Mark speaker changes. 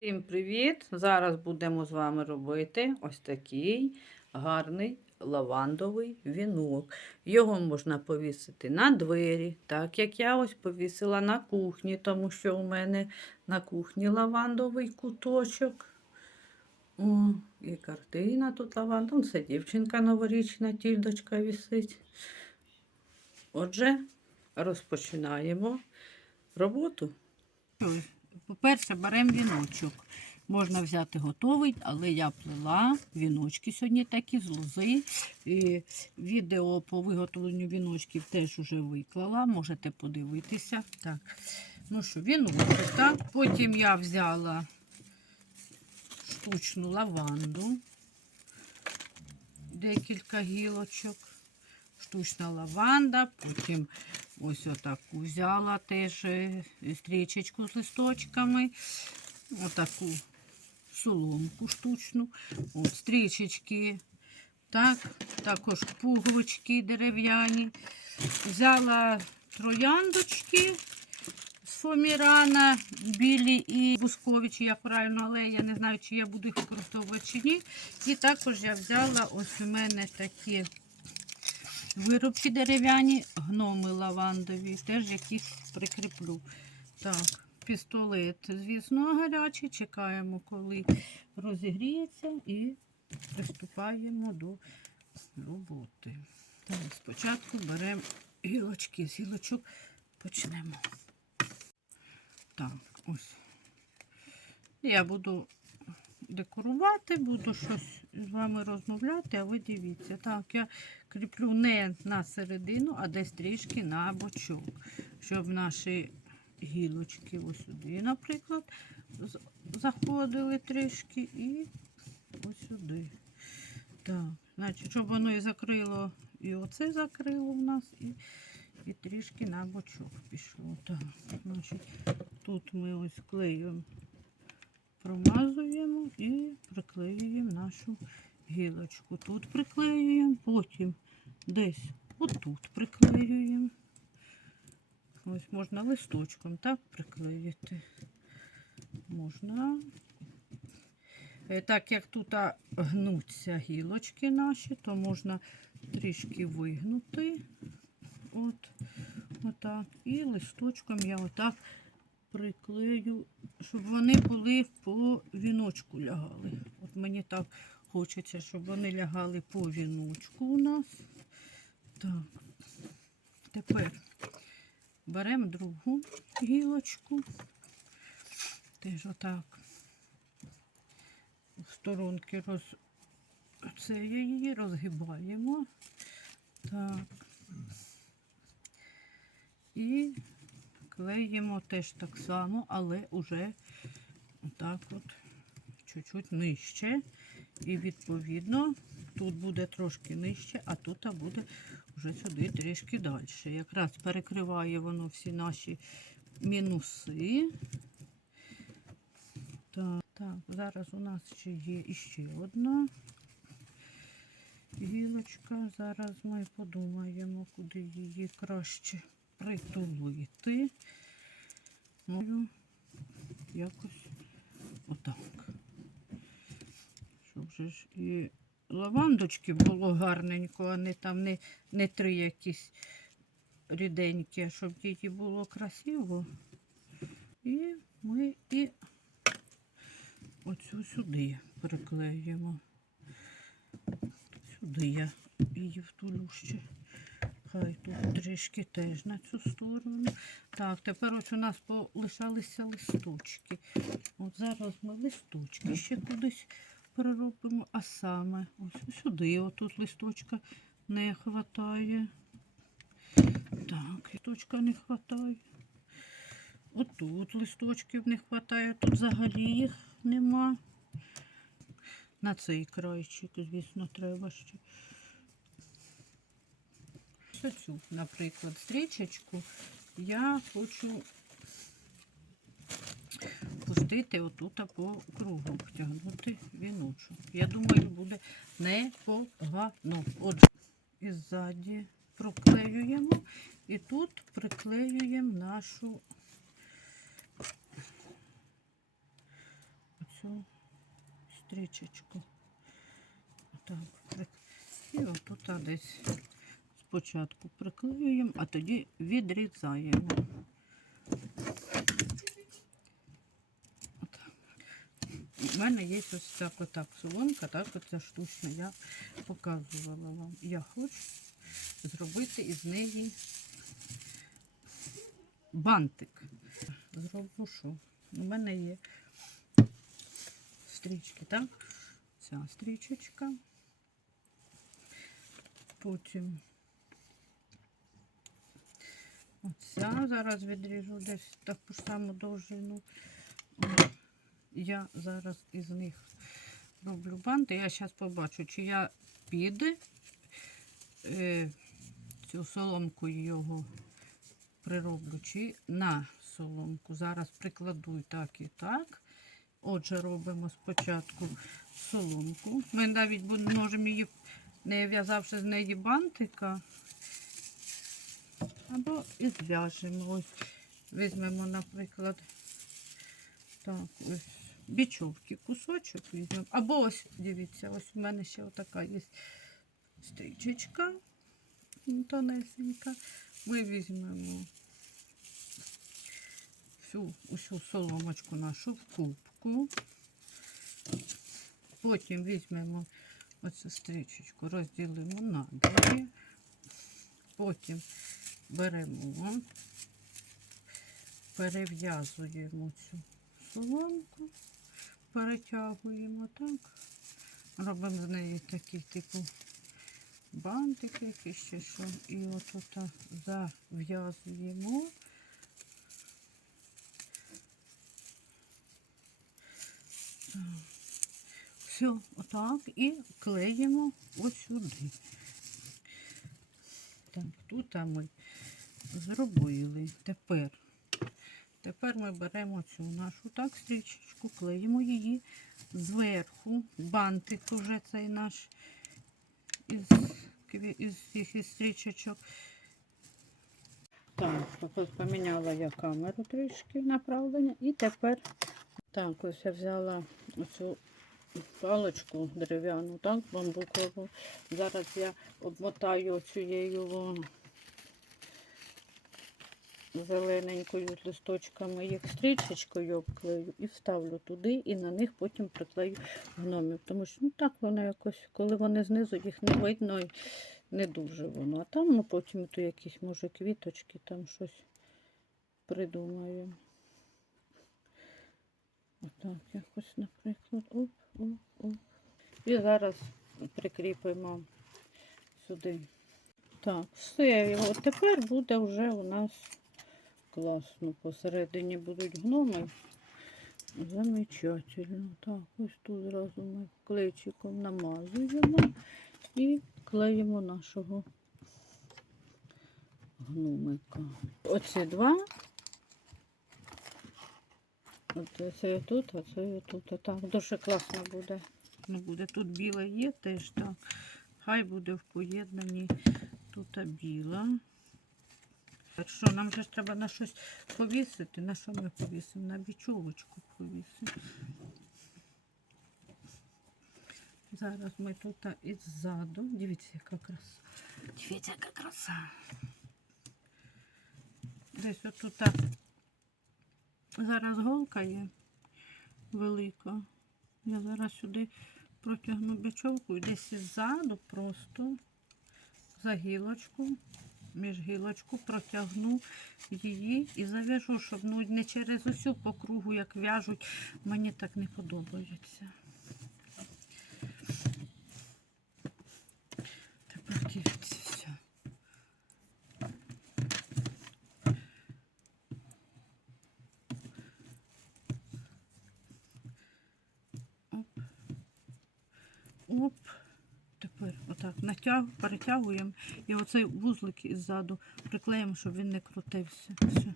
Speaker 1: Всім привіт! Зараз будемо з вами робити ось такий гарний лавандовий вінок. Його можна повісити на двері, так як я ось повісила на кухні, тому що у мене на кухні лавандовий куточок. О, і картина тут лавандом. Це дівчинка новорічна, тільдочка вісить. Отже, розпочинаємо роботу. По-перше, беремо віночок. Можна взяти готовий, але я плела віночки сьогодні такі з лози. І відео по виготовленню віночків теж вже виклала. Можете подивитися. Так. Ну що, віночок, так. Потім я взяла штучну лаванду, декілька гілочок. Штучна лаванда, потім ось отаку взяла теж е, стрічечку з листочками, отаку соломку штучну, от, стрічечки, так, також пуговички дерев'яні. Взяла трояндочки з фомірана, білі і бусковичі, я правильно, але я не знаю, чи я буду їх використовувати чи ні. І також я взяла ось у мене такі виробки дерев'яні, гноми лавандові, теж якісь прикріплю. Так, пістолет, звісно, гарячий. Чекаємо, коли розігріється, і приступаємо до роботи. Так, спочатку беремо гілочки. З гілочок почнемо. Так, ось. Я буду декорувати, буду щось з вами розмовляти, а ви дивіться. Так, я кріплю не на середину, а десь трішки на бочок, щоб наші гілочки ось сюди, наприклад, заходили трішки і ось сюди. Так, значить, щоб воно і закрило, і оце закрило в нас, і, і трішки на бочок пішло. Так, значить, тут ми ось клеєм промазуємо і приклеюємо нашу гілочку. Тут приклеюємо, потім десь отут приклеюємо. Ось можна листочком так приклеїти. Можна. Е, Так як тут гнуться гілочки наші, то можна трішки вигнути. От, отак. І листочком я отак приклею, щоб вони були по віночку лягали. От мені так хочеться, щоб вони лягали по віночку у нас. Так. Тепер беремо другу гілочку. Теж отак в сторонки роз... це її розгибаємо. Так. І клеїмо теж так само, але уже отак от чуть-чуть нижче. І відповідно тут буде трошки нижче, а тут буде вже сюди трішки далі. Якраз перекриває воно всі наші мінуси. Так, так, зараз у нас ще є іще одна гілочка. Зараз ми подумаємо, куди її краще притулити. Ну, якось отак. Щоб же ж і лавандочки було гарненько, а не там не, не три якісь ріденькі, а щоб її було красиво. І ми і оцю сюди приклеїмо. Сюди я її втулю ще. Хай тут трішки теж на цю сторону. Так, тепер ось у нас полишалися листочки. От зараз ми листочки ще кудись переробимо, а саме ось сюди отут листочка не вистачає. Так, листочка не вистачає. Отут листочків не вистачає, тут взагалі їх нема. На цей крайчик, звісно, треба ще. Ось Цю, наприклад, стрічечку я хочу пустити отут по кругу, втягнути віночок. Я думаю, буде непогано. Отже, і ззаді проклеюємо і тут приклеюємо нашу оцю стрічечку. Так, і отут десь спочатку приклеюємо, а тоді відрізаємо. У мене є ось так отак соломка, так оця штучна, я показувала вам. Я хочу зробити із неї бантик. Зроблю що? У мене є стрічки, так? Ця стрічечка. Потім оця зараз відріжу десь таку ж саму довжину. Я зараз із них роблю банти. Я зараз побачу, чи я під е, цю соломку його прироблю, чи на соломку. Зараз прикладу і так і так. Отже, робимо спочатку соломку. Ми навіть можемо її, не в'язавши з неї бантика, або і зв'яжемо. Ось візьмемо, наприклад, так, ось бічовки, кусочок візьмемо. Або ось, дивіться, ось у мене ще отака є стрічечка тонесенька. Ми візьмемо всю усю соломочку нашу в кубку. Потім візьмемо оцю стрічечку, розділимо на дві. Потім беремо, перев'язуємо цю соломку, перетягуємо так. Робимо з неї такий типу бантик якийсь ще що. І от отак зав'язуємо. Все, отак і клеїмо ось сюди. Так, тут ми зробили. Тепер, тепер ми беремо цю нашу так стрічечку, клеїмо її зверху. Бантик уже цей наш із, із цих із стрічечок. Так, поміняла я камеру трішки направлення. І тепер так, ось я взяла оцю паличку дерев'яну, так, бамбукову. Зараз я обмотаю цією зелененькою з листочками, їх стрічечкою обклею і вставлю туди, і на них потім приклею гномів. Тому що ну так воно якось, коли вони знизу, їх не видно і не дуже воно. А там ну, потім то якісь, може, квіточки, там щось придумаю. Отак, якось, наприклад, оп, оп, оп. І зараз прикріпимо сюди. Так, все, його тепер буде вже у нас класно. Посередині будуть гноми. Замечательно. Так, ось тут зразу ми клейчиком намазуємо і клеїмо нашого гномика. Оці два. От це я тут, а це тут. Так, дуже класно буде. Ну, буде. Тут біле є теж, так. Хай буде в поєднанні тут біла. Що, нам же треба на щось повісити. На що ми повісимо? На бічовочку повісимо. Зараз ми тут іззаду. Дивіться, яка краса. Дивіться, яка краса. Десь отут зараз голка є велика. Я зараз сюди протягну бічовку і десь іззаду просто за гілочку, між гілочку протягну її і зав'яжу, щоб ну, не через усю по кругу, як в'яжуть, мені так не подобається. Тепер дивіться все. Оп. Оп. Отак натяг, перетягуємо і оцей вузлик іззаду приклеїмо, щоб він не крутився. Все.